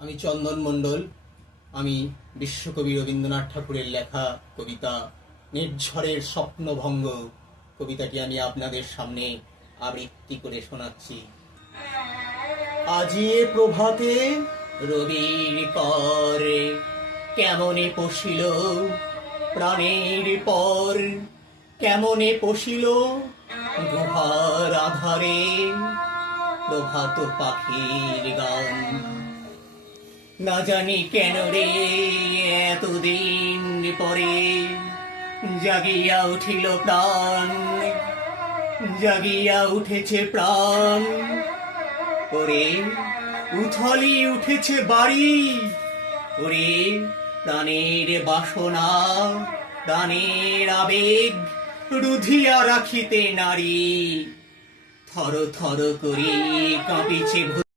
আমি চন্দন মণ্ডল। আমি বিশ্বকবি রবীন্দ্রনাথ ঠাকুরের লেখা কবিতা নির্ঝরের স্বপ্নভঙ্গ কবিতাটি আমি আপনাদের সামনে আবৃত্তি করে শোনাচ্ছি। আজি এ প্রভাতে রবির কর কেমনে পশিল প্রাণের পর, কেমনে পশিল গুহার আধারে প্রভাত পাখির গান। না জানি কেন রে এতদিন পরে জাগিয়া উঠিল প্রাণ, জাগিয়া উঠেছে প্রাণ। ওরে উথলি উঠেছে বাড়ি, ওরে প্রাণের বাসনা প্রাণের আবেগ রুধিয়া রাখিতে নারী। থর থর করে কাঁপিছে